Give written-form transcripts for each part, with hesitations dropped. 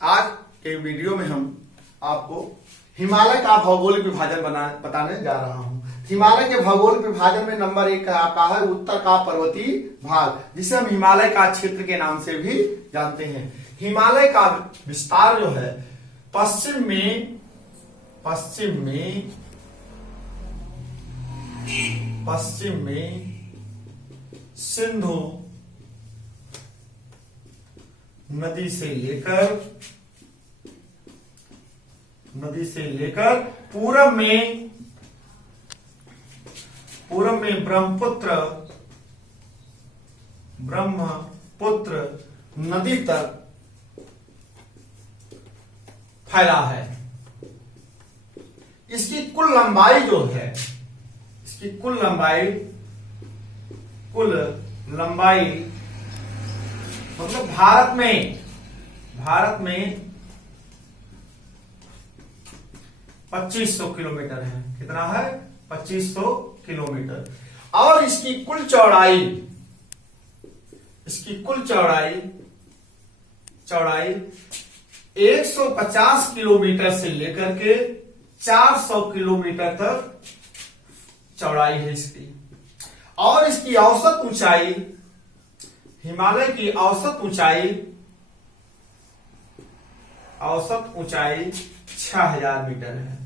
आज के वीडियो में हम आपको हिमालय का भौगोलिक विभाजन बताने जा रहा हूं। हिमालय के भौगोलिक विभाजन में नंबर 1 आपका है उत्तर का पर्वतीय भाग, जिसे हम हिमालय का क्षेत्र के नाम से भी जानते हैं। हिमालय का विस्तार जो है पश्चिम में सिंधु नदी से लेकर पूरब में ब्रह्मपुत्र नदी तक फैला है। इसकी कुल लंबाई जो है, कुल लंबाई मतलब भारत में 2500 किलोमीटर है। कितना है? 2500 किलोमीटर। और इसकी कुल चौड़ाई 150 किलोमीटर से लेकर के 400 किलोमीटर तक चौड़ाई है इसकी। और इसकी औसत ऊंचाई, हिमालय की औसत ऊंचाई 6000 मीटर है।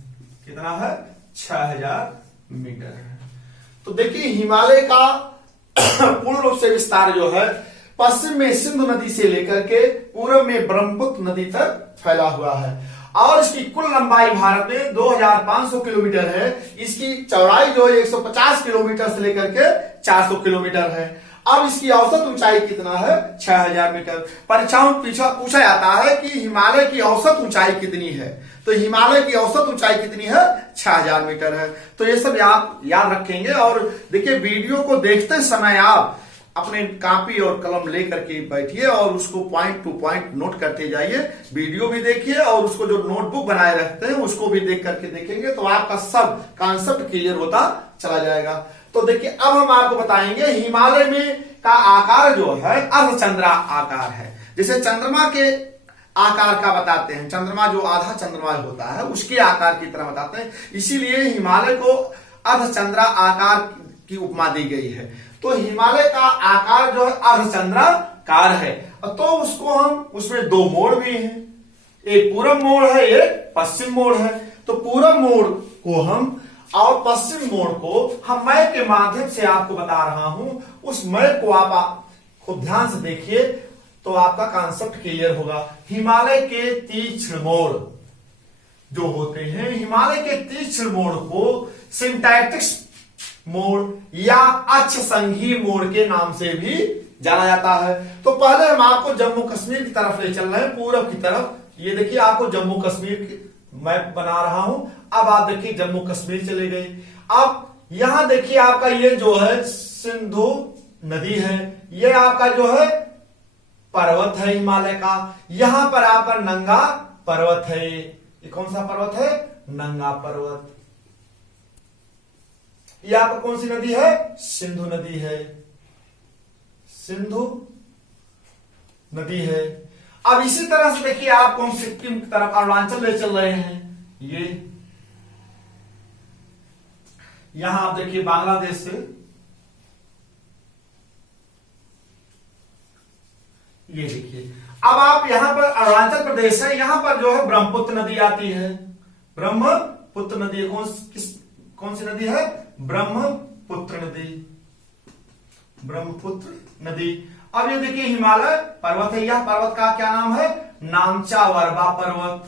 कितना है? 6000 मीटर है। तो देखिए हिमालय का पूर्ण रूप से विस्तार जो है पश्चिम में सिंधु नदी से लेकर के पूर्व में ब्रह्मपुत्र नदी तक फैला हुआ है। और इसकी कुल लंबाई भारत में 2500 किलोमीटर है। इसकी चौड़ाई जो है 150 किलोमीटर से लेकर के 400 किलोमीटर है। अब इसकी औसत ऊंचाई कितना है? 6000 मीटर। परीक्षाओं में पूछा जाता है कि हिमालय की औसत ऊंचाई कितनी है, तो हिमालय की औसत ऊंचाई कितनी है? 6000 मीटर है। तो ये सब आप याद रखेंगे। और देखिए वीडियो को देखते समय आप अपने कॉपी और कलम लेकर के बैठिए और उसको पॉइंट टू पॉइंट नोट करते जाइए। वीडियो भी देखिए और उसको जो नोटबुक बनाए रखते हैं उसको भी देख करके देखेंगे तो आपका सब कॉन्सेप्ट क्लियर होता चला जाएगा। तो देखिए अब हम आपको बताएंगे हिमालय में का आकार जो है अर्धचंद्रा आकार है। जैसे चंद्रमा के आकार का बताते हैं, चंद्रमा जो आधा चंद्रमा होता है उसके आकार की तरह बताते हैं, इसीलिए हिमालय को अर्धचंद्रा आकार की उपमा दी गई है। तो हिमालय का आकार जो है अर्धचंद्राकार है। तो उसको हम उसमें 2 मोड़ भी हैं, एक पूरब मोड़ है, एक पश्चिम मोड़ है। तो पूरब मोड़ को हम और पश्चिम मोड़ को हम मैप के माध्यम से आपको बता रहा हूं। उस मैप को आप खूब ध्यान से देखिए तो आपका कॉन्सेप्ट क्लियर होगा। हिमालय के तीक्ष्ण मोड़ जो होते हैं, हिमालय के तीक्ष्ण मोड़ को सिंटैक्टिक मोड़ या अक्ष संघीय मोड़ के नाम से भी जाना जाता है। तो पहले हम आपको जम्मू कश्मीर की तरफ ले चल रहे हैं, पूरब की तरफ। ये देखिए आपको जम्मू कश्मीर की मैप बना रहा हूं। अब आप देखिए जम्मू कश्मीर चले गए। अब यहां देखिए आपका ये जो है सिंधु नदी है, ये आपका जो है पर्वत है हिमालय का। यहां पर आपका नंगा पर्वत है। ये कौन सा पर्वत है? नंगा पर्वत। ये आपका कौन सी नदी है? सिंधु नदी है। सिंधु नदी है। अब इसी तरह से देखिए आपको हम सिक्किम की तरफ अरुणाचल ले चल रहे हैं। ये यहां आप देखिए बांग्लादेश से ये देखिए। अब आप यहां पर अरुणाचल प्रदेश है, यहां पर जो है ब्रह्मपुत्र नदी आती है। ब्रह्मपुत्र नदी कौन सी नदी है? ब्रह्मपुत्र नदी। अब ये देखिए हिमालय पर्वत है। यह पर्वत का क्या नाम है? नामचा वरबा पर्वत।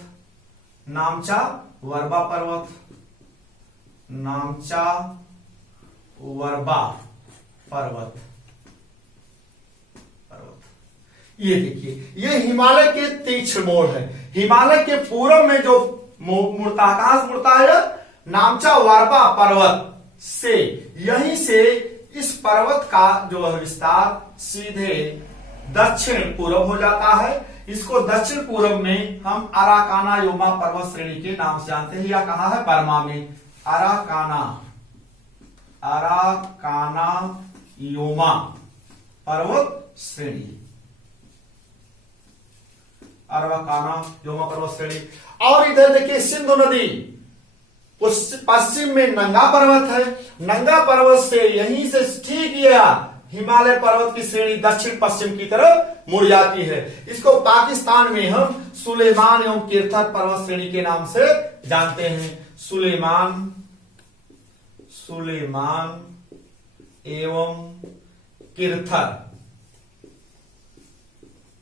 नामचा वरबा पर्वत। ये देखिए ये हिमालय के तीक्ष्ण मोड़ है। हिमालय के पूरब में जो मुड़ता, कहां से मुड़ता है? नामचा वरबा पर्वत से। यहीं से इस पर्वत का जो है विस्तार सीधे दक्षिण पूर्व हो जाता है। इसको दक्षिण पूर्व में हम अराकाना योमा पर्वत श्रेणी के नाम से जानते हैं। या कहा है बर्मा में अराकाना योमा पर्वत श्रेणी। अराकाना योमा पर्वत श्रेणी। और इधर देखिए सिंधु नदी, पश्चिम में नंगा पर्वत है, नंगा पर्वत से यहीं से ठीक यह हिमालय पर्वत की श्रेणी दक्षिण पश्चिम की तरफ मुड़ जाती है। इसको पाकिस्तान में हम सुलेमान एवं किरथर पर्वत श्रेणी के नाम से जानते हैं। सुलेमान एवं किरथर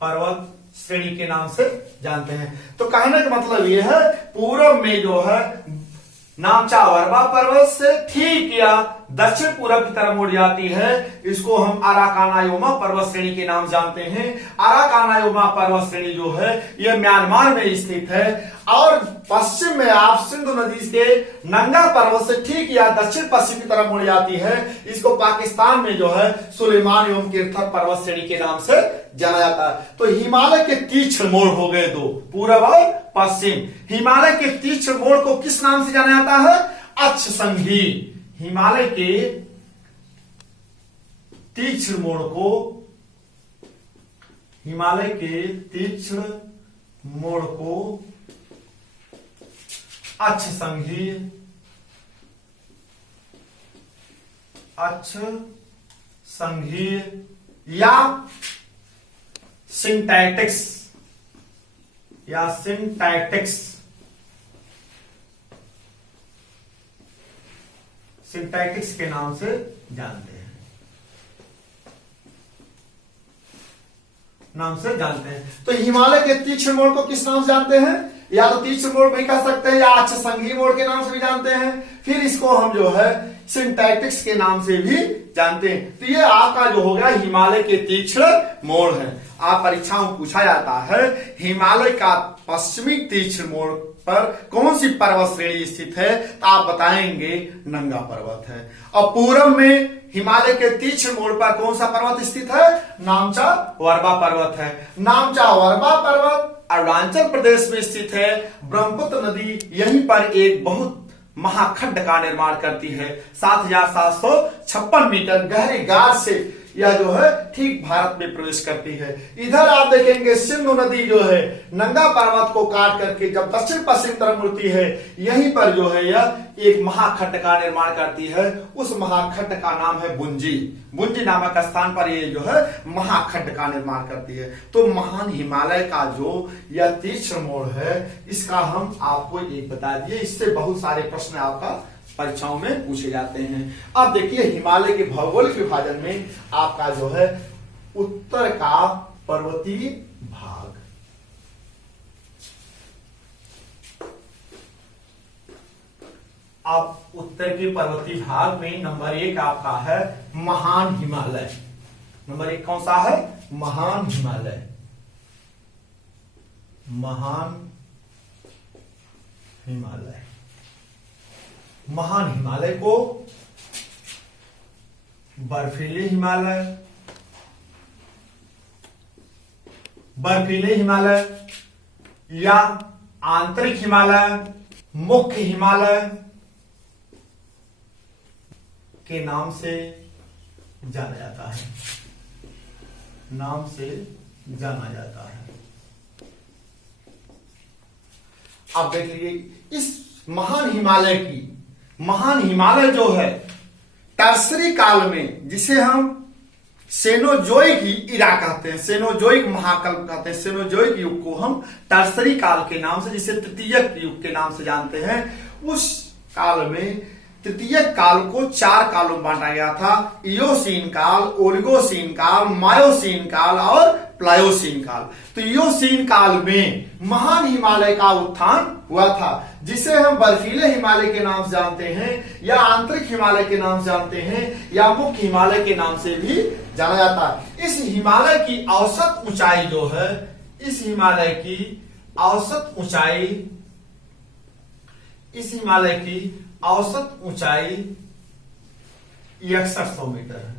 पर्वत श्रेणी के नाम से जानते हैं। तो कहने का मतलब यह है, पूर्व में जो है नामचा वर्बा पर्वत से ठीक या दक्षिण पूर्व की तरफ मुड़ जाती है, इसको हम अराकानायोमा पर्वत श्रेणी के नाम जानते हैं। अराकानायोमा पर्वत श्रेणी जो है यह म्यांमार में स्थित है, और पश्चिम में आप सिंधु नदी के नंगा पर्वत से ठीक या दक्षिण पश्चिम की तरफ मुड़ जाती है, इसको पाकिस्तान में जो है सुलेमान एवं किरथर पर्वत श्रेणी के नाम से जाना जाता है। तो हिमालय के तीक्ष्ण मोड़ हो गए दो, पूर्व और पश्चिम। हिमालय के तीक्ष्ण मोड़ को किस नाम से जाना जाता है? अक्ष संघी। हिमालय के तीक्ष्ण मोड़ को, हिमालय के तीक्ष्ण मोड़ को अक्ष संघीय, अक्ष संघीय या सिंटैक्टिक्स सिंटैक्टिक्स के नाम से जानते हैं। तो हिमालय के तीक्ष्ण मोड़ को किस नाम से जानते हैं? या तो तीक्ष्ण मोड़ भी कह सकते हैं, या अक्ष संघीय मोड़ के नाम से भी जानते हैं। फिर इसको हम जो है सिंटैक्टिक्स के नाम से भी जानते हैं। तो ये आपका जो हो गया हिमालय के तीक्ष्ण मोड़ है। आप परीक्षाओं में पूछा जाता है, हिमालय का पश्चिमी तीक्ष्ण मोड़ पर कौन सी पर्वत श्रेणी स्थित है, तो आप बताएंगे नंगा पर्वत है। और पूर्व में हिमालय के तीक्ष्ण मोड़ पर कौन सा पर्वत स्थित है? नामचा वर्बा पर्वत है। नामचा वर्बा पर्वत अरुणाचल प्रदेश में स्थित है। ब्रह्मपुत्र नदी यहीं पर एक बहुत महाखंड का निर्माण करती है। 7,756 मीटर गहरे गार से यह जो है ठीक भारत में प्रवेश करती है। इधर आप देखेंगे सिंधु नदी जो है नंगा पर्वत को काट करके जब दक्षिण पश्चिम तरफ मुड़ती है, यहीं पर जो है यह एक महाखंड का निर्माण करती है। उस महाखंड का नाम है बुंजी। बुंजी नामक स्थान पर ये जो है महाखंड का निर्माण करती है। तो महान हिमालय का जो यह तीक्ष्ण मोड़ है, इसका हम आपको एक बता दिए। इससे बहुत सारे प्रश्न आपका परीक्षाओं में पूछे जाते हैं। अब देखिए हिमालय के भौगोलिक विभाजन में आपका जो है उत्तर का पर्वतीय भाग, अब उत्तर के पर्वतीय भाग में नंबर 1 आपका है महान हिमालय। नंबर 1 कौन सा है? महान हिमालय। महान हिमालय, महान हिमालय को बर्फीले हिमालय, बर्फीले हिमालय या आंतरिक हिमालय, मुख्य हिमालय के नाम से जाना जाता है। नाम से जाना जाता है। आप देख लीजिए इस महान हिमालय की, महान हिमालय जो है टर्सरी काल में, जिसे हम सेनोजोइक इरा कहते हैं, सेनोजोइक महाकल्प कहते हैं, सेनोजोइक युग को हम टर्सरी काल के नाम से, जिसे तृतीयक युग के नाम से जानते हैं, उस काल में तृतीयक काल को 4 कालों में बांटा गया था। इयोसीन काल, ओलिगोसीन काल, मायोसीन काल और प्लायोसीन काल। तो इयोसीन काल में महान हिमालय का उत्थान हुआ था, जिसे हम बर्फीले हिमालय के नाम से जानते हैं, या आंतरिक हिमालय के नाम से जानते हैं, या मुख्य हिमालय के नाम से भी जाना जाता है। इस हिमालय की औसत ऊंचाई जो है, इस हिमालय की औसत ऊंचाई, इस हिमालय की औसत ऊंचाई 6100 मीटर है।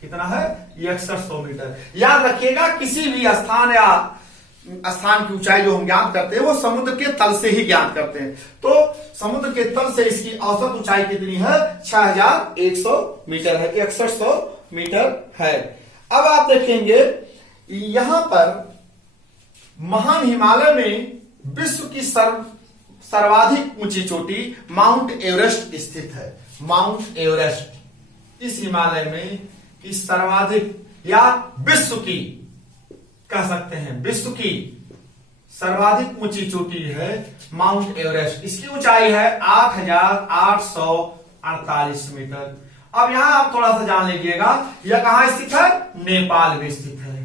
कितना है? 6100 मीटर। याद रखिएगा, किसी भी स्थान या स्थान की ऊंचाई जो हम ज्ञात करते हैं वो समुद्र के तल से ही ज्ञात करते हैं। तो समुद्र के तल से इसकी औसत ऊंचाई कितनी है? 6100 मीटर है, 6100 मीटर है। अब आप देखेंगे यहां पर महान हिमालय में विश्व की सर्वाधिक ऊंची चोटी माउंट एवरेस्ट स्थित है। माउंट एवरेस्ट इस हिमालय में की सर्वाधिक या विश्व की कह सकते हैं, विश्व की सर्वाधिक ऊंची चोटी है माउंट एवरेस्ट। इसकी ऊंचाई है 8,848 मीटर। अब यहां आप थोड़ा सा जान लीजिएगा, यह कहां स्थित है? नेपाल में स्थित है।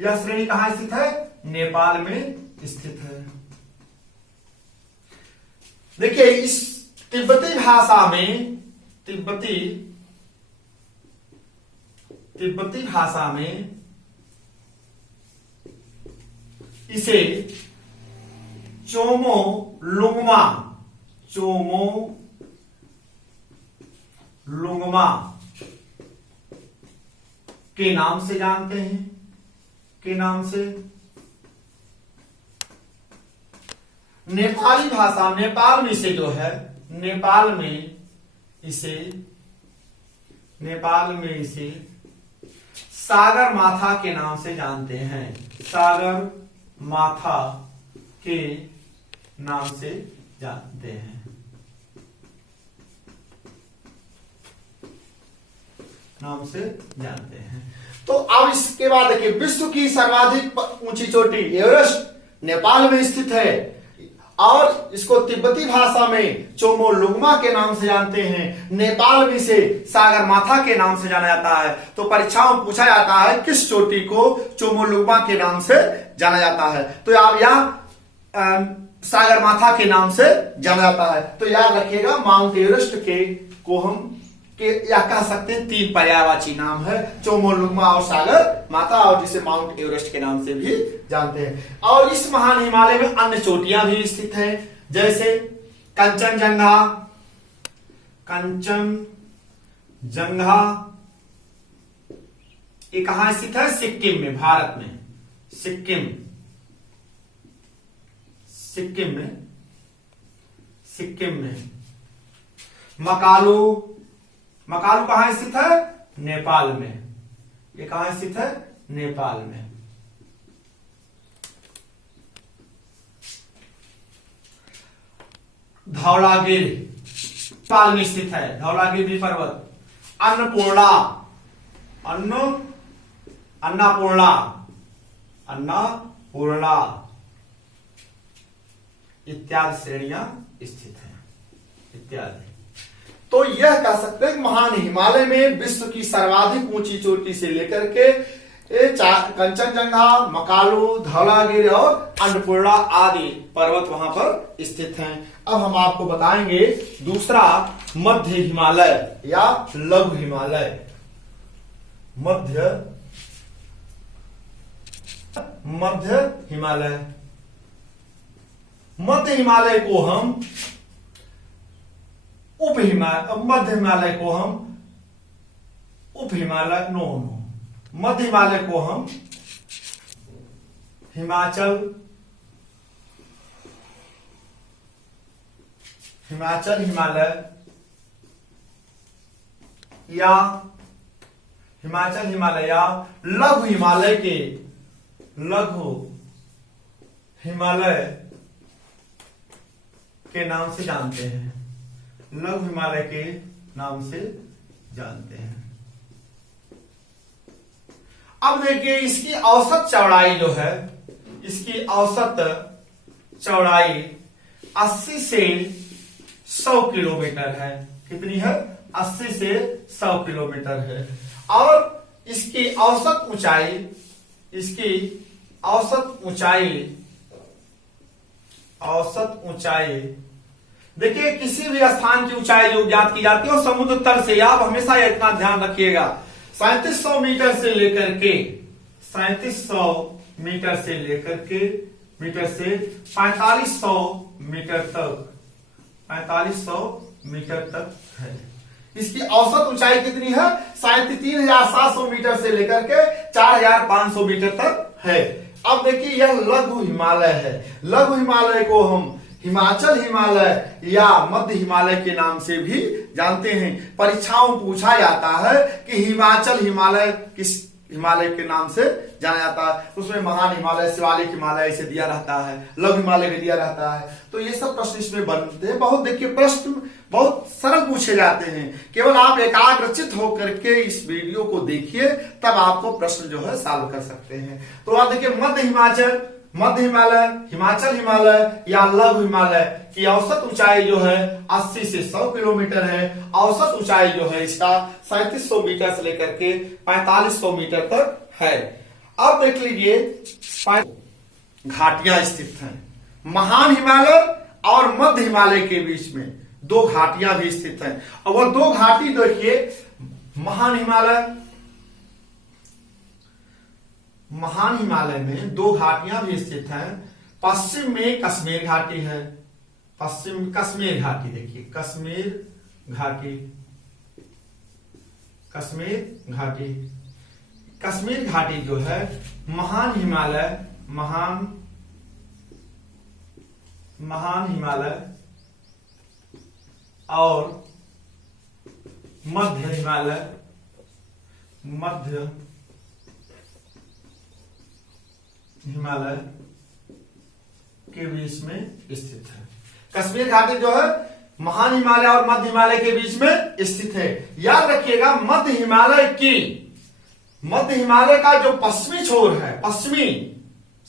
यह श्रेणी कहां स्थित है? नेपाल में स्थित है। देखिए इस तिब्बती भाषा में, तिब्बती भाषा में इसे चोमो लुंगमा के नाम से जानते हैं, के नाम से। नेपाली भाषा, नेपाल में इसे जो है, नेपाल में इसे सागर माथा के नाम से जानते हैं। सागर माथा के नाम से जानते हैं। तो अब इसके बाद देखिए, विश्व की सर्वाधिक ऊंची चोटी एवरेस्ट नेपाल में स्थित है और इसको तिब्बती भाषा में चोमोलुंगमा के नाम से जानते हैं। नेपाल में इसे सागर माथा के नाम से जाना जाता है। तो परीक्षाओं में पूछा जाता है किस चोटी को चोमोलुंगमा के नाम से जाना जाता है, तो आप यहाँ सागर माथा के नाम से जाना जाता है। तो याद रखिएगा, माउंट एवरेस्ट को हम या कह सकते हैं तीन पर्यायवाची नाम है, चोमोलुंगमा और सागर माथा, और जिसे माउंट एवरेस्ट के नाम से भी जानते हैं। और इस महान हिमालय में अन्य चोटियां भी स्थित हैं, जैसे कंचनजंगा। ये कहां स्थित है? सिक्किम में, भारत में। सिक्किम में। मकालू कहां स्थित है? नेपाल में। ये कहां स्थित है? नेपाल में। धौलागिरी नेपाल में स्थित है, धौलागिरी पर्वत। अन्नापूर्णा इत्यादि श्रेणियां स्थित हैं, इत्यादि। तो यह कह सकते हैं महान हिमालय में विश्व की सर्वाधिक ऊंची चोटी से लेकर के कंचनजंगा, मकालू, धौलागिरी और अन्नपूर्णा आदि पर्वत वहां पर स्थित हैं। अब हम आपको बताएंगे दूसरा मध्य हिमालय या लघु हिमालय। मध्य हिमालय को हम मध्य हिमालय को हम हिमाचल हिमालय या लघु हिमालय के नाम से जानते हैं। लघु हिमालय के नाम से जानते हैं। अब देखिए इसकी औसत चौड़ाई जो है, इसकी औसत चौड़ाई 80 से 100 किलोमीटर है। कितनी है? 80 से 100 किलोमीटर है। और इसकी औसत ऊंचाई देखिए, किसी भी स्थान की ऊंचाई जो ज्ञात की जाती है और समुद्र तल से, आप हमेशा इतना ध्यान रखिएगा, 3700 मीटर से लेकर के 4500 मीटर तक है। इसकी औसत ऊंचाई कितनी है? 3700 मीटर से लेकर के 4500 मीटर तक है। अब देखिए यह लघु हिमालय है। लघु हिमालय को हम हिमाचल हिमालय या मध्य हिमालय के नाम से भी जानते हैं। परीक्षाओं में पूछा जाता है कि हिमाचल हिमालय हिमालय के नाम से जाना जाता है। उसमें महान हिमालय, शिवालिक हिमालय ऐसे दिया रहता है, लघु हिमालय भी दिया रहता है। तो ये सब प्रश्न इसमें बनते हैं। बहुत देखिए प्रश्न बहुत सरल पूछे जाते हैं, केवल आप एकाग्रचित होकर के इस वीडियो को देखिए, तब आपको प्रश्न जो है सॉल्व कर सकते हैं। तो आप देखिए मध्य हिमाचल, मध्य हिमालय, हिमाचल हिमालय या लघु हिमालय की औसत ऊंचाई जो है 80 से 100 किलोमीटर है। औसत ऊंचाई जो है इसका 3700 मीटर से लेकर के 4500 मीटर तक है। अब देख लीजिए घाटियां स्थित हैं। महान हिमालय और मध्य हिमालय के बीच में दो घाटियां भी स्थित हैं। और वो दो घाटी देखिए, महान हिमालय में दो घाटियां भी स्थित हैं। पश्चिम में कश्मीर घाटी है, पश्चिम कश्मीर घाटी, देखिए कश्मीर घाटी, कश्मीर घाटी, कश्मीर घाटी जो है महान हिमालय और मध्य हिमालय के बीच में स्थित है। कश्मीर घाटी जो है महान हिमालय और मध्य हिमालय के बीच में स्थित है। याद रखिएगा मध्य हिमालय का जो पश्चिमी छोर है, पश्चिमी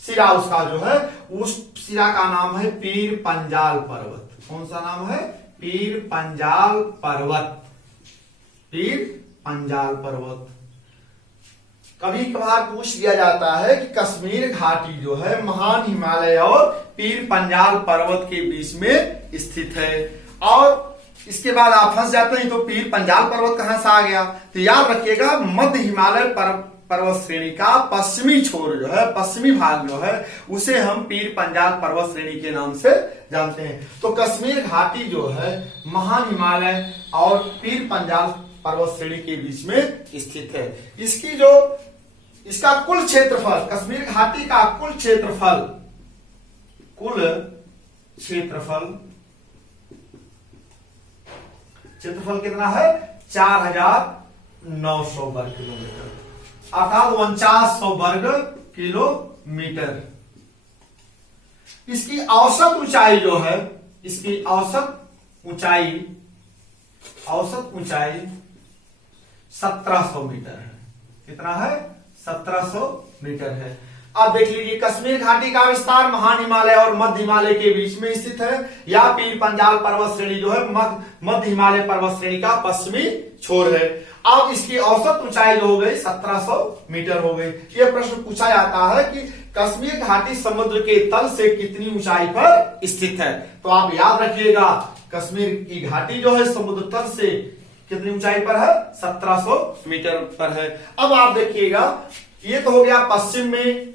सिरा उसका जो है, उस सिरा का नाम है पीर पंजाल पर्वत। कौन सा नाम है? पीर पंजाल पर्वत, पीर पंजाल पर्वत। कभी कभार पूछ लिया जाता है कि कश्मीर घाटी जो है महान हिमालय और पीर पंजाल पर्वत के बीच में स्थित है। और इसके बाद आप फंस जाते हैं तो पीर पंजाल पर्वत कहां से आ गया? तो याद रखिएगा मध्य हिमालय पर्वत श्रेणी का पश्चिमी छोर जो है, पश्चिमी भाग जो है, उसे हम पीर पंजाल पर्वत श्रेणी के नाम से जानते हैं। तो कश्मीर घाटी जो है महान हिमालय और पीर पंजाल पर्वत श्रेणी के बीच में स्थित है। इसका कुल क्षेत्रफल, कश्मीर घाटी का कुल क्षेत्रफल कितना है? 4900 वर्ग किलोमीटर, अर्थात 4900 वर्ग किलोमीटर। इसकी औसत ऊंचाई जो है, इसकी औसत ऊंचाई 1700 मीटर है। कितना है? 1700 मीटर है। अब देख लीजिए कश्मीर घाटी का विस्तार महान हिमालय और मध्य हिमालय के बीच में स्थित है, या पीर पंजाल पर्वत श्रेणी जो है मध्य हिमालय पर्वत श्रेणी का पश्चिमी छोर है। अब इसकी औसत ऊंचाई जो हो गई 1700 मीटर हो गई। यह प्रश्न पूछा जाता है कि कश्मीर घाटी समुद्र के तल से कितनी ऊंचाई पर स्थित है। तो आप याद रखिएगा कश्मीर की घाटी जो है समुद्र तल से कितनी ऊंचाई पर है? 1700 मीटर पर है। अब आप देखिएगा ये तो हो गया पश्चिम में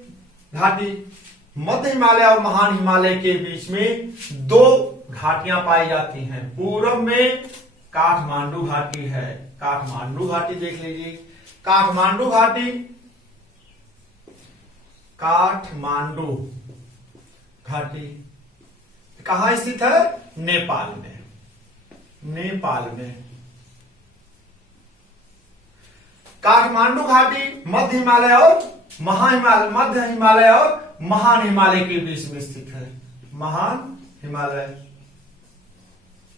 घाटी। मध्य हिमालय और महान हिमालय के बीच में दो घाटियां पाई जाती हैं। पूर्व में काठमांडू घाटी है, काठमांडू घाटी देख लीजिए, काठमांडू घाटी, काठमांडू घाटी कहां स्थित है? नेपाल में, नेपाल में। काठमांडू घाटी मध्य हिमालय और मध्य हिमालय और महान हिमालय के बीच में स्थित है, महान हिमालय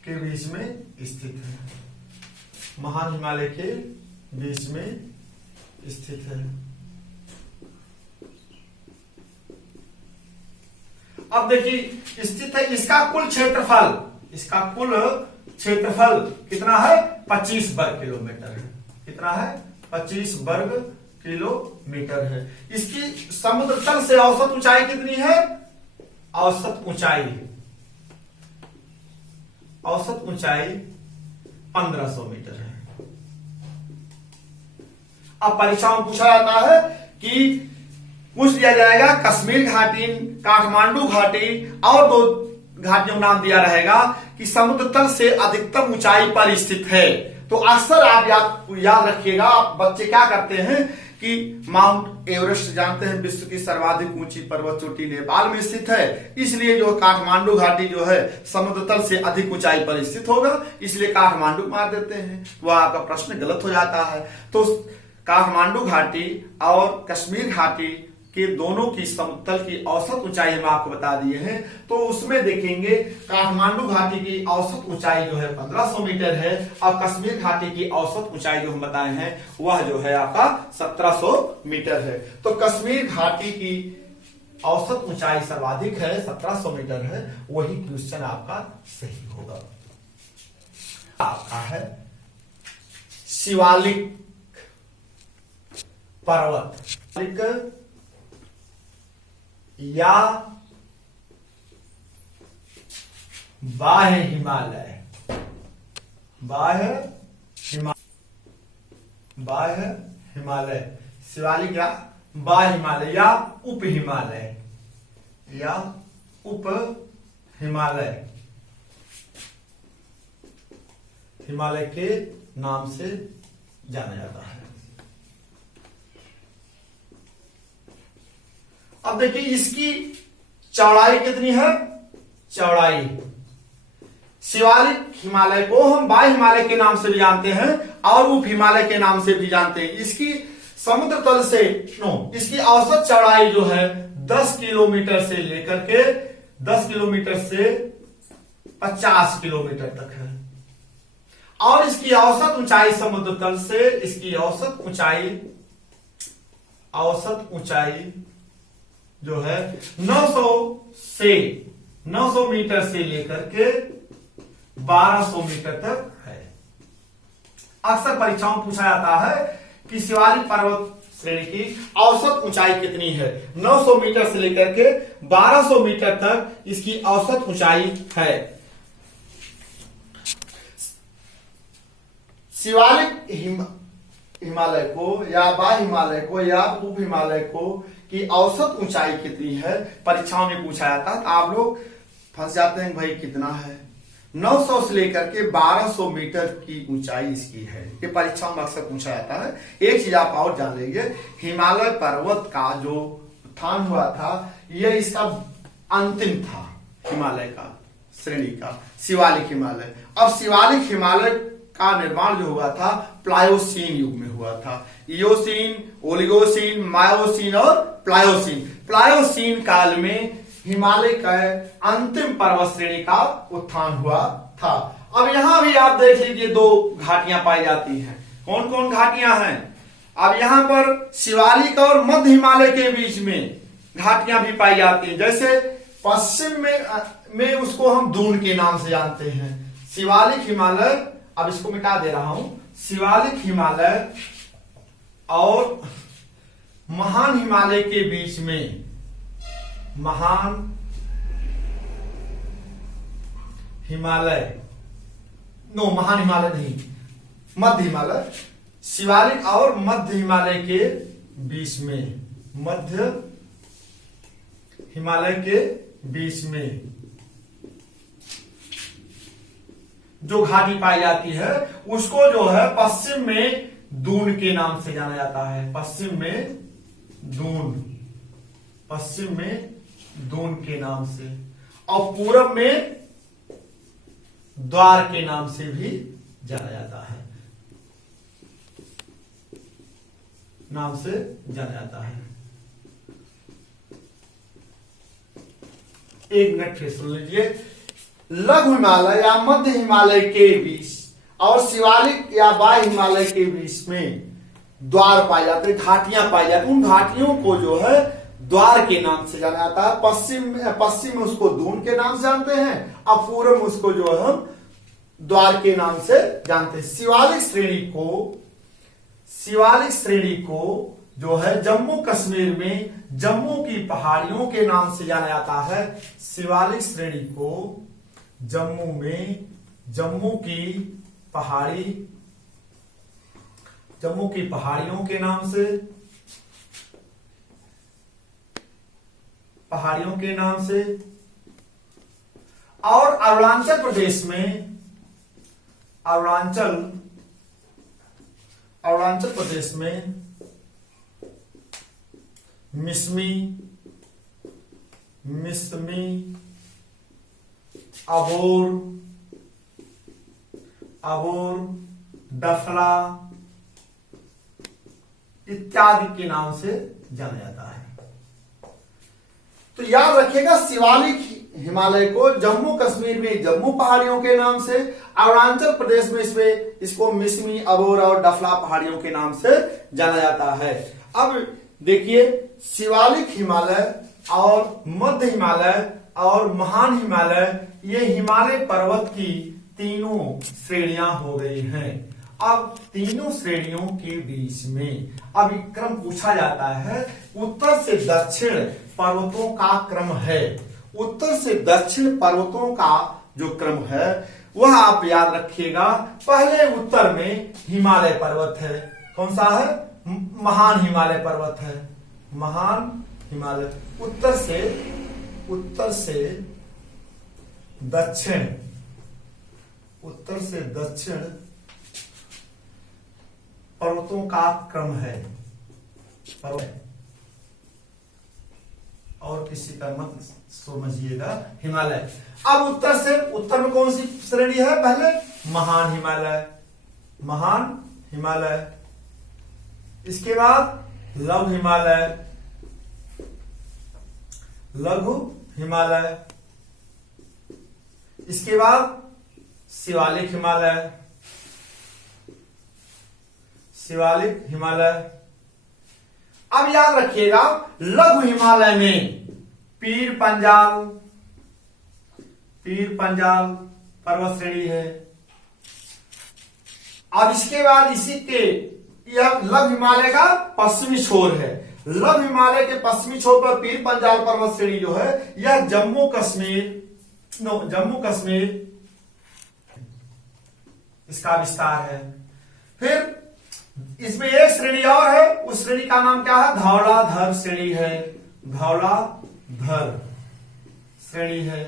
के बीच में स्थित है, महान हिमालय के बीच में स्थित है। अब देखिए स्थित है, इसका कुल क्षेत्रफल कितना है? 25 वर्ग किलोमीटर है। कितना है? 25 वर्ग किलोमीटर है। इसकी समुद्र तल से औसत ऊंचाई कितनी है? औसत ऊंचाई 1500 मीटर है। अब परीक्षा में पूछा जाता है कि पूछ दिया जाएगा कश्मीर घाटी, काठमांडू घाटी और दो घाटियों का नाम दिया रहेगा कि समुद्र तल से अधिकतम ऊंचाई पर स्थित है। तो अक्सर आप याद रखिएगा, आप बच्चे क्या करते हैं कि माउंट एवरेस्ट जानते हैं, विश्व की सर्वाधिक ऊंची पर्वत चोटी नेपाल में स्थित है, इसलिए जो काठमांडू घाटी जो है समुद्र तल से अधिक ऊंचाई पर स्थित होगा, इसलिए काठमांडू मार देते हैं। वह आपका प्रश्न गलत हो जाता है। तो काठमांडू घाटी और कश्मीर घाटी के दोनों की समतल की औसत ऊंचाई हम आपको बता दिए हैं। तो उसमें देखेंगे काठमांडू घाटी की औसत ऊंचाई जो है 1500 मीटर है और कश्मीर घाटी की औसत ऊंचाई जो हम बताए हैं वह जो है आपका 1700 मीटर है। तो कश्मीर घाटी की औसत ऊंचाई सर्वाधिक है, 1700 मीटर है, वही क्वेश्चन आपका सही होगा। आपका है शिवालिक पर्वत या बाह्य हिमालय, बाह्य हिमालय, शिवालिक या बाह्य हिमालय या उप हिमालय, या उप हिमालय, हिमालय के नाम से जाना जाता है। अब देखिए इसकी चौड़ाई कितनी है, चौड़ाई शिवालिक हिमालय को हम बाह्य हिमालय के नाम से भी जानते हैं और उप हिमालय के नाम से भी जानते हैं। इसकी समुद्र तल से इसकी औसत चौड़ाई जो है 10 किलोमीटर से लेकर के 10 किलोमीटर से 50 किलोमीटर तक है और इसकी औसत ऊंचाई समुद्र तल से, इसकी औसत ऊंचाई जो है 900 मीटर से लेकर के 1200 मीटर तक है। अक्सर परीक्षाओं में पूछा जाता है कि शिवालिक पर्वत श्रेणी की औसत ऊंचाई कितनी है। 900 मीटर से लेकर के 1200 मीटर तक इसकी औसत ऊंचाई है। शिवालिक हिमालय को या बाह्य हिमालय को या उप हिमालय को की औसत ऊंचाई कितनी है, परीक्षाओं में पूछा जाता है। तो आप लोग फंस जाते हैं भाई कितना है। 900 से लेकर के 1200 मीटर की ऊंचाई इसकी है, ये परीक्षाओं में अक्सर पूछा जाता है। एक चीज आप और जान लेंगे, हिमालय पर्वत का जो उत्थान हुआ था यह इसका अंतिम था, हिमालय का श्रेणी का शिवालिक हिमालय। अब शिवालिक हिमालय का निर्माण जो हुआ था प्लायोसीन युग में हुआ था। इयोसीन, ओलिगोसीन, मायोसीन और प्लायोसीन। प्लायोसीन काल में हिमालय का अंतिम पर्वत श्रेणी का उत्थान हुआ था। अब यहां भी आप देख लीजिए दो घाटियां पाई जाती हैं। कौन कौन घाटियां हैं? अब यहां पर शिवालिक और मध्य हिमालय के बीच में घाटियां भी पाई जाती हैं। जैसे पश्चिम में उसको हम दून के नाम से जानते हैं। शिवालिक हिमालय, अब इसको मिटा दे रहा हूं, शिवालिक हिमालय और महान हिमालय के बीच में, महान हिमालय नहीं, मध्य हिमालय, शिवालिक और मध्य हिमालय के बीच में, मध्य हिमालय के बीच में जो घाटी पाई जाती है उसको जो है पश्चिम में दून के नाम से जाना जाता है। पश्चिम में दून के नाम से, और पूरब में द्वार के नाम से भी जाना जाता है, नाम से जाना जाता है। एक मिनट फिर सुन लीजिए। लघु हिमालय या मध्य हिमालय के बीच और शिवालिक या बाह्य हिमालय के बीच में द्वार पाए जाते, घाटियां पाई जाती। उन घाटियों को जो है द्वार के नाम से जाना जाता है। पश्चिम में उसको दून के नाम से जानते हैं और पूर्व में उसको जो है हम द्वार के नाम से जानते हैं। शिवालिक श्रेणी को जो है जम्मू कश्मीर में जम्मू की पहाड़ियों के नाम से जाना जाता है। शिवालिक श्रेणी को जम्मू में जम्मू की पहाड़ियों के नाम से, और अरुणाचल प्रदेश में मिसमी, अबोर, डफला, इत्यादि के नाम से जाना जाता है। तो याद रखिएगा, शिवालिक हिमालय को जम्मू कश्मीर में जम्मू पहाड़ियों के नाम से, अरुणाचल प्रदेश में इसको मिसमी, अबोर और डफला पहाड़ियों के नाम से जाना जाता है। अब देखिए, शिवालिक हिमालय और मध्य हिमालय और महान हिमालय, ये हिमालय पर्वत की तीनों श्रेणियां हो गई हैं। अब तीनों श्रेणियों के बीच में अब एक क्रम पूछा जाता है, उत्तर से दक्षिण पर्वतों का क्रम है। उत्तर से दक्षिण पर्वतों का जो क्रम है वह आप याद रखिएगा। पहले उत्तर में हिमालय पर्वत है। कौन सा है? महान हिमालय पर्वत है। महान हिमालय उत्तर से दक्षिण, उत्तर से दक्षिण पर्वतों का क्रम है। पर्वत और किसी का मत समझिएगा, हिमालय। अब उत्तर में कौन सी श्रेणी है? पहले महान हिमालय, महान हिमालय। इसके बाद लघु हिमालय, लघु हिमालय। इसके बाद शिवालिक हिमालय, शिवालिक हिमालय। अब याद रखिएगा, लघु हिमालय में पीर पंजाल पर्वत श्रेणी है। अब इसके बाद इसी के यह लघु हिमालय का पश्चिमी छोर है। लघु हिमालय के पश्चिमी छोर पर पीर पंजाल पर्वत श्रेणी जो है यह जम्मू कश्मीर इसका विस्तार है। फिर इसमें एक श्रेणी और है, उस श्रेणी का नाम क्या है? धौलाधर श्रेणी है। धौलाधर श्रेणी है।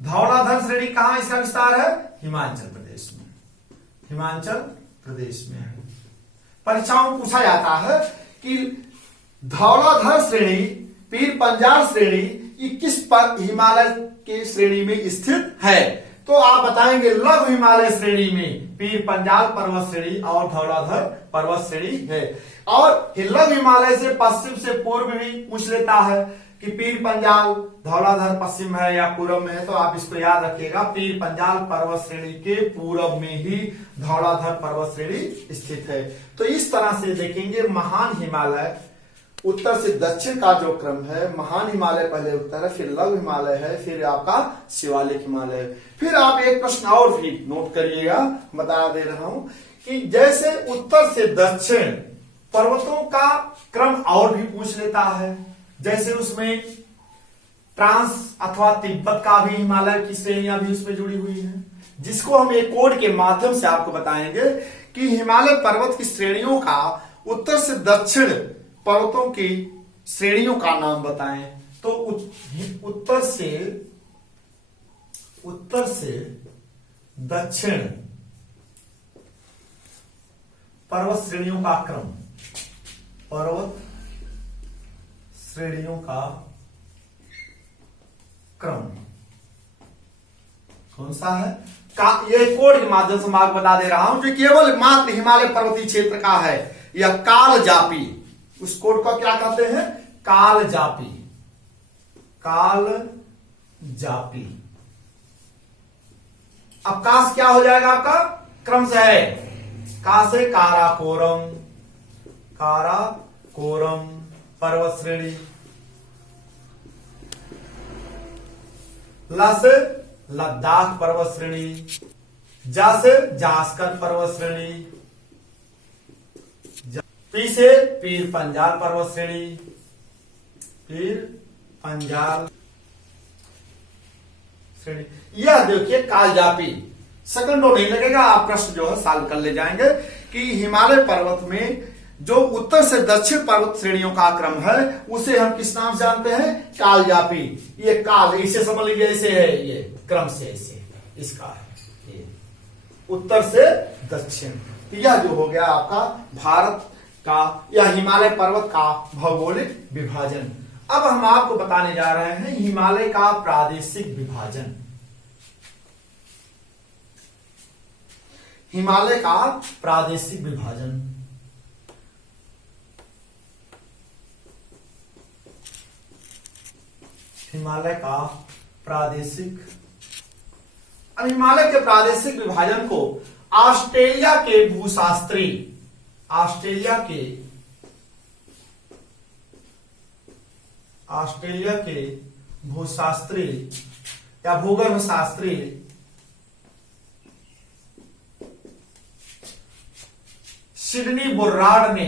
धौलाधर श्रेणी कहां इसका विस्तार है? हिमाचल प्रदेश में। हिमाचल प्रदेश में है। परीक्षाओं में पूछा जाता है कि धौलाधर श्रेणी, पीर पंजाल श्रेणी, ये किस पर हिमालय के श्रेणी में स्थित है? तो आप बताएंगे लघु हिमालय श्रेणी में पीर पंजाल पर्वत श्रेणी और धौलाधर पर्वत श्रेणी है। और लघु हिमालय से पश्चिम से पूर्व भी पूछ लेता है कि पीर पंजाल धौलाधर पश्चिम है या पूर्व में है, तो आप इसको याद रखिएगा, पीर पंजाल पर्वत श्रेणी के पूर्व में ही धौलाधर पर्वत श्रेणी स्थित है। तो इस तरह से देखेंगे, महान हिमालय उत्तर से दक्षिण का जो क्रम है, महान हिमालय पहले उत्तर है, फिर लघु हिमालय है, फिर आपका शिवालिक हिमालय। फिर आप एक प्रश्न और भी नोट करिएगा, बता दे रहा हूं कि जैसे उत्तर से दक्षिण पर्वतों का क्रम और भी पूछ लेता है, जैसे उसमें ट्रांस अथवा तिब्बत का भी हिमालय की श्रेणियां भी उसमें जुड़ी हुई हैं, जिसको हम एक कोड के माध्यम से आपको बताएंगे कि हिमालय पर्वत की श्रेणियों का उत्तर से दक्षिण पर्वतों की श्रेणियों का नाम बताएं। तो उत्तर से दक्षिण पर्वत श्रेणियों का क्रम, पर्वत श्रेणियों का क्रम कौन सा है? ये कोड के माध्यम से मैं आपको बता दे रहा हूं, जो केवल मात्र हिमालय पर्वतीय क्षेत्र का है। यह कालजापी, उस कोड को क्या कहते हैं? कालजापी। कालजापी। अब कास क्या हो जाएगा आपका? क्रम से है, का से काराकोरम, काराकोरम पर्वत श्रेणी। ला से लद्दाख पर्वत श्रेणी, जा से जास्कर पर्वत श्रेणी, पी से पीर पंजाल पर्वत श्रेणी, पीर पंजाल श्रेणी। यह देखिए कालजापी, सेकंडों नहीं लगेगा, आप प्रश्न जो है सॉल्व कर ले जाएंगे कि हिमालय पर्वत में जो उत्तर से दक्षिण पर्वत श्रेणियों का क्रम है उसे हम किस नाम से जानते हैं? कालजापी। ये काल, इसे समझ लीजिए, ऐसे है, ये क्रम से ऐसे इसका है, ये उत्तर से दक्षिण। यह जो हो गया आपका भारत का या हिमालय पर्वत का भौगोलिक विभाजन। अब हम आपको बताने जा रहे हैं हिमालय का प्रादेशिक विभाजन। हिमालय का प्रादेशिक विभाजन हिमालय का प्रादेशिक, अब हिमालय के प्रादेशिक विभाजन को ऑस्ट्रेलिया के भूशास्त्री, ऑस्ट्रेलिया के भूशास्त्री या भूगर्भ शास्त्री सिडनी बुर्राड ने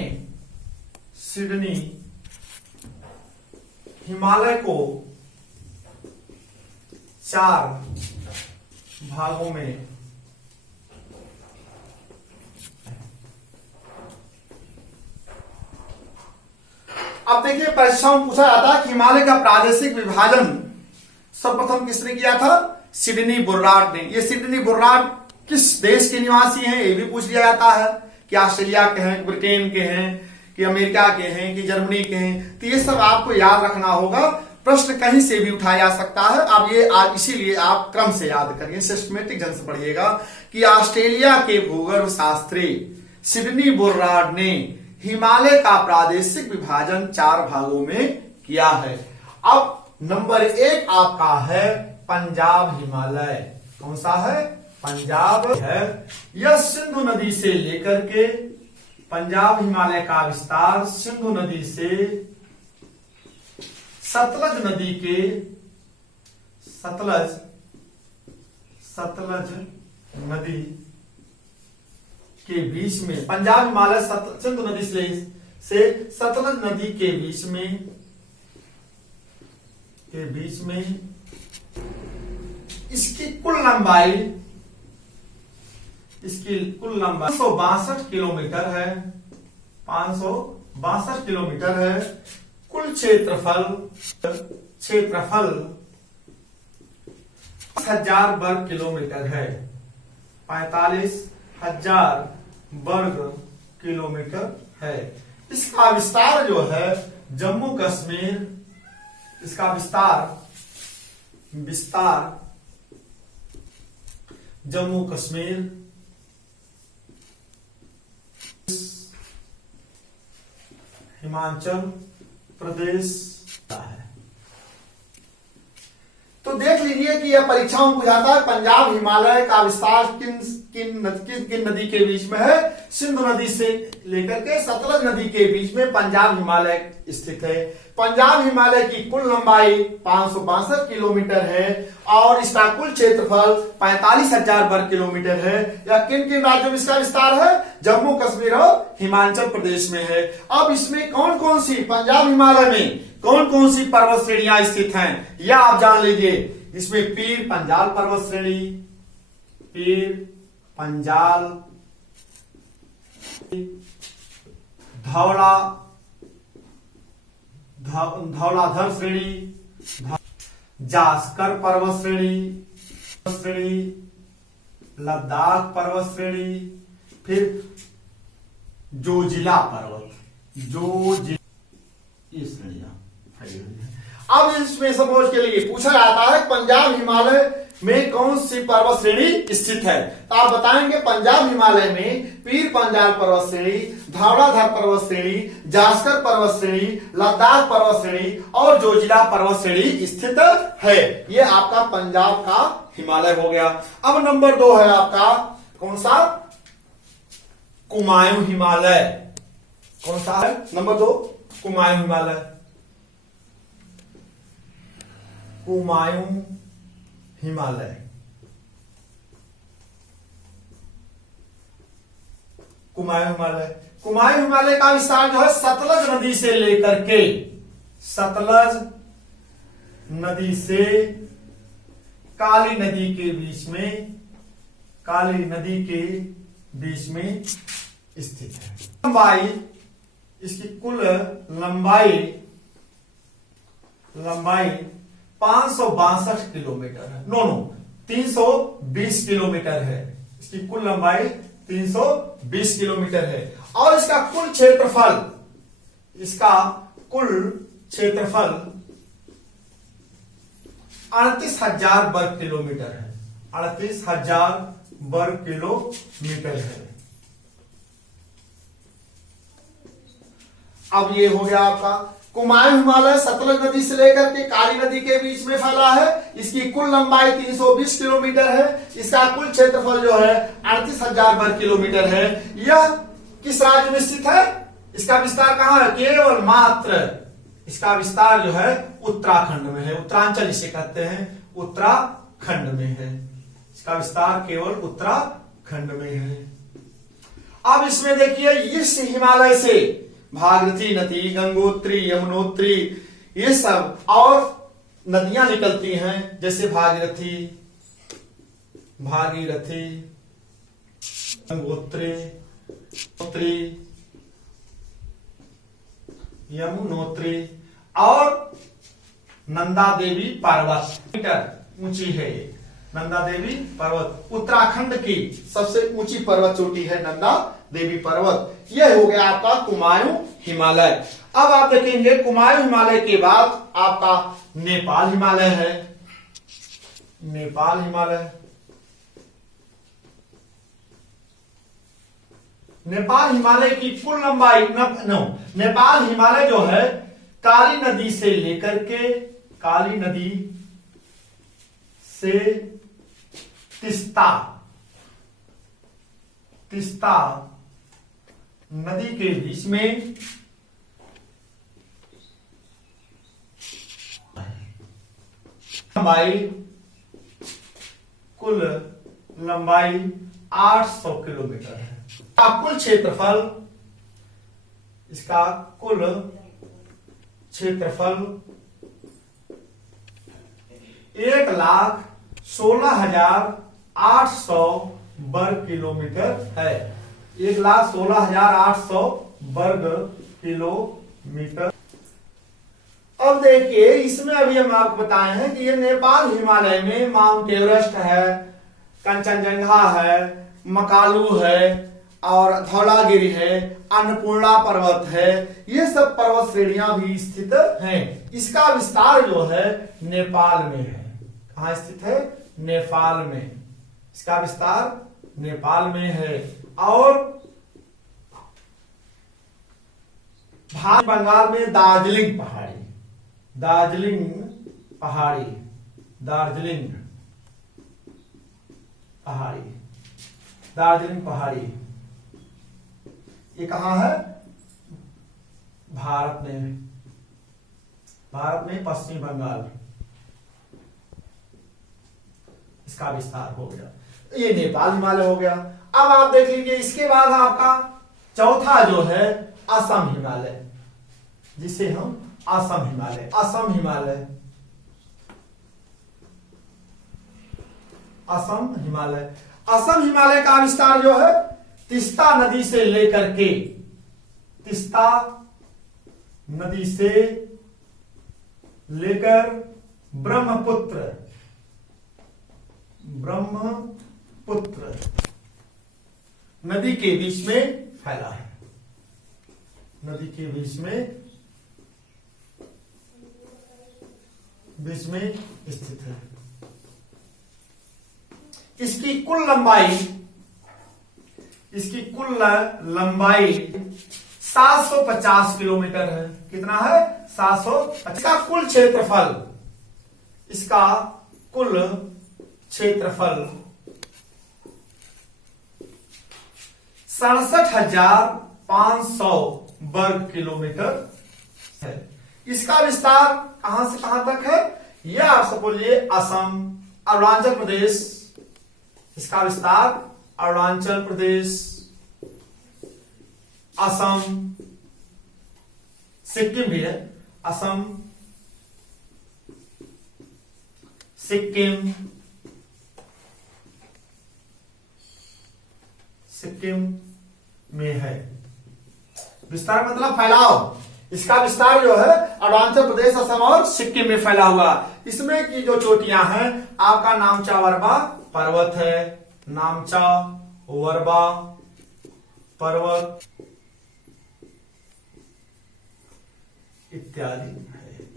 हिमालय को 4 भागों में अब देखिए परीक्षाओं में पूछा जाता है कि हिमालय का प्रादेशिक विभाजन सर्वप्रथम किसने किया था? सिडनी बुर्राड ने। ये सिडनी बुर्राड किस देश के निवासी हैं ये भी पूछ लिया जाता है कि ऑस्ट्रेलिया के हैं, ब्रिटेन के हैं, कि अमेरिका के हैं, कि जर्मनी के हैं। तो ये सब आपको याद रखना होगा, प्रश्न कहीं से भी उठाया जा सकता है। अब ये इसीलिए आप क्रम से याद करिए, सिस्टमेटिक ढंग से पढ़िएगा कि ऑस्ट्रेलिया के भूगर्भ शास्त्री सिडनी बुर्राड ने हिमालय का प्रादेशिक विभाजन 4 भागों में किया है। अब नंबर 1 आपका है पंजाब हिमालय। कौन सा है? पंजाब है। यह सिंधु नदी से लेकर के, पंजाब हिमालय का विस्तार सिंधु नदी से सतलज नदी के, सतलज नदी के बीच में, पंजाब हिमालय सिंधु नदी से सतलज नदी के बीच में इसकी कुल लंबाई 562 किलोमीटर है। 562 किलोमीटर है। कुल क्षेत्रफल 45,000 वर्ग किलोमीटर है। 45,000 वर्ग किलोमीटर है। इसका विस्तार जो है जम्मू कश्मीर, इसका विस्तार जम्मू कश्मीर, हिमाचल प्रदेश है। तो देख लीजिए कि यह परीक्षाओं में पूछाता है पंजाब हिमालय का विस्तार किन नदी के बीच में है? सिंधु नदी से लेकर के सतलज नदी के बीच में पंजाब हिमालय स्थित है। पंजाब हिमालय की कुल लंबाई 562 किलोमीटर है और इसका कुल क्षेत्रफल 45,000 वर्ग किलोमीटर है। या किन किन राज्यों में इसका विस्तार है? जम्मू कश्मीर और हिमाचल प्रदेश में है। अब इसमें कौन कौन सी, पंजाब हिमालय में कौन कौन सी पर्वत श्रेणियां स्थित हैं यह आप जान लीजिए। इसमें पीर पंजाल पर्वत श्रेणी, पीर पंजाल, धौलाधर श्रेणी, जास्कर पर्वत श्रेणी, लद्दाख पर्वत श्रेणी, फिर जोजिला पर्वत, ये श्रेणियां। अब इसमें समझ के लिए पूछा जाता है पंजाब हिमालय में कौन सी पर्वत श्रेणी स्थित है? तो आप बताएंगे पंजाब हिमालय में पीर पंजाल पर्वत श्रेणी, धौलाधर पर्वत श्रेणी, जास्कर पर्वत श्रेणी, लद्दाख पर्वत श्रेणी और जोजिला पर्वत श्रेणी स्थित है। ये आपका पंजाब का हिमालय हो गया। अब नंबर 2 है आपका कौन सा? कुमायूं हिमालय। कौन सा है? नंबर 2 कुमायूं हिमालय। कुमायूं हिमालय, कुमायूं हिमालय। कुमायूं हिमालय का विस्तार जो है सतलज नदी से लेकर के, सतलज नदी से काली नदी के बीच में, काली नदी के बीच में स्थित है। लंबाई, इसकी कुल लंबाई 562 किलोमीटर है। नो 320 किलोमीटर है। इसकी कुल लंबाई 320 किलोमीटर है और इसका कुल क्षेत्रफल 38,000 वर्ग किलोमीटर है। 38,000 वर्ग किलोमीटर है। अब ये हो गया आपका। कुमायूं हिमालय सतलज नदी से लेकर के काली नदी के बीच में फैला है। इसकी कुल लंबाई 320 किलोमीटर है। इसका कुल क्षेत्रफल जो है 38,000 वर्ग किलोमीटर है। यह किस राज्य में स्थित है? इसका विस्तार कहां है? केवल मात्र इसका विस्तार जो है उत्तराखंड में है। उत्तरांचल इसे कहते हैं, उत्तराखंड में है। इसका विस्तार केवल उत्तराखंड में है। अब इसमें देखिए इस हिमालय से भागीरथी नदी, गंगोत्री, यमुनोत्री, ये सब और नदियां निकलती हैं, जैसे भागीरथी, गंगोत्री, यमुनोत्री और नंदा देवी पर्वत मीटर ऊंची है। नंदा देवी पर्वत उत्तराखंड की सबसे ऊंची पर्वत चोटी है नंदा देवी पर्वत। यह हो गया आपका कुमायूं हिमालय। अब आप देखेंगे कुमायूं हिमालय के बाद आपका नेपाल हिमालय है। नेपाल हिमालय, नेपाल हिमालय की कुल लंबाई नेपाल हिमालय जो है काली नदी से लेकर के, काली नदी से तिस्ता नदी के बीच में कुल लंबाई 800 किलोमीटर है। कुल क्षेत्रफल, इसका कुल क्षेत्रफल 1,16,800 वर्ग किलोमीटर है। 1,16,800 वर्ग किलोमीटर। अब देखिए इसमें अभी हम आपको बताए हैं कि ये नेपाल हिमालय में माउंट एवरेस्ट है, कंचनजंगा है, मकालू है और धौलागिरी है, अन्नपूर्णा पर्वत है। ये सब पर्वत श्रेणियां भी स्थित हैं। इसका विस्तार जो है नेपाल में है। कहां स्थित है? नेपाल में। इसका विस्तार नेपाल में है। और बंगाल में दार्जिलिंग पहाड़ी, दार्जिलिंग पहाड़ी ये कहां है? भारत में पश्चिमी बंगाल। इसका विस्तार हो गया। ये नेपाल हिमालय हो गया। अब आप देख लीजिए इसके बाद आपका चौथा जो है असम हिमालय, जिसे हम असम हिमालय का विस्तार जो है तिस्ता नदी से लेकर के, ब्रह्मपुत्र नदी के बीच में फैला है। नदी के बीच में स्थित है। इसकी कुल लंबाई 750 किलोमीटर है। कितना है? 750। इसका कुल क्षेत्रफल 67,500 वर्ग किलोमीटर है। इसका विस्तार कहां से कहां तक है? यह आप समझिए असम, अरुणाचल प्रदेश। इसका विस्तार अरुणाचल प्रदेश, असम, सिक्किम भी है। असम, सिक्किम में है। विस्तार मतलब फैलाव। इसका विस्तार जो है अरुणाचल प्रदेश, असम और सिक्किम में फैला हुआ। इसमें की जो चोटियां हैं आपका नामचा वरबा पर्वत है, नामचा वरबा पर्वत इत्यादि है।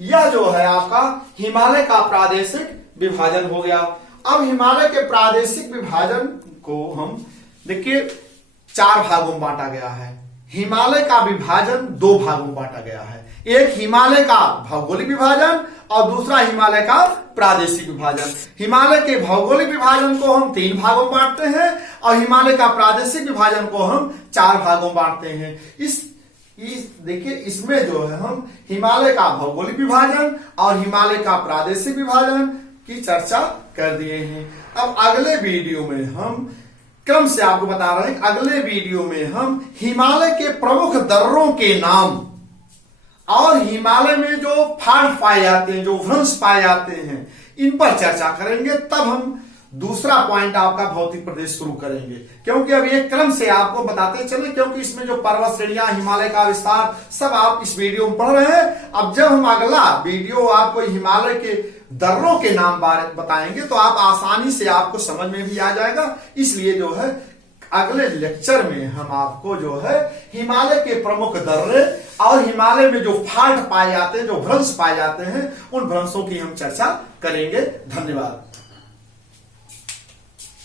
यह जो है आपका हिमालय का प्रादेशिक विभाजन हो गया। अब हिमालय के प्रादेशिक विभाजन को हम देखिए 4 भागों में बांटा गया है। हिमालय का विभाजन 2 भागों में बांटा गया है। एक हिमालय का भौगोलिक विभाजन और दूसरा हिमालय का प्रादेशिक विभाजन। हिमालय के भौगोलिक विभाजन को हम 3 भागों में बांटते हैं और हिमालय का प्रादेशिक विभाजन को हम 4 भागों में बांटते हैं। इस देखिए इसमें जो है हम हिमालय का भौगोलिक विभाजन और हिमालय का प्रादेशिक विभाजन की चर्चा कर दिए हैं। अब अगले वीडियो में हम क्रम से आपको बता रहे हैं, अगले वीडियो में हम हिमालय के प्रमुख दर्रों के नाम और हिमालय में जो फाड़ पाए जाते हैं, जो भ्रंश पाए जाते हैं, इन पर चर्चा करेंगे। तब हम दूसरा पॉइंट आपका भौतिक प्रदेश शुरू करेंगे, क्योंकि अब ये क्रम से आपको बताते चले, क्योंकि इसमें जो पर्वत श्रेणियां, हिमालय का विस्तार सब आप इस वीडियो में पढ़ रहे हैं। अब जब हम अगला वीडियो आपको हिमालय के दर्रों के नाम बारे बताएंगे तो आप आसानी से आपको समझ में भी आ जाएगा। इसलिए जो है अगले लेक्चर में हम आपको जो है हिमालय के प्रमुख दर्रे और हिमालय में जो फाल्ट पाए जाते हैं, जो भ्रंश पाए जाते हैं, उन भ्रंशों की हम चर्चा करेंगे। धन्यवाद।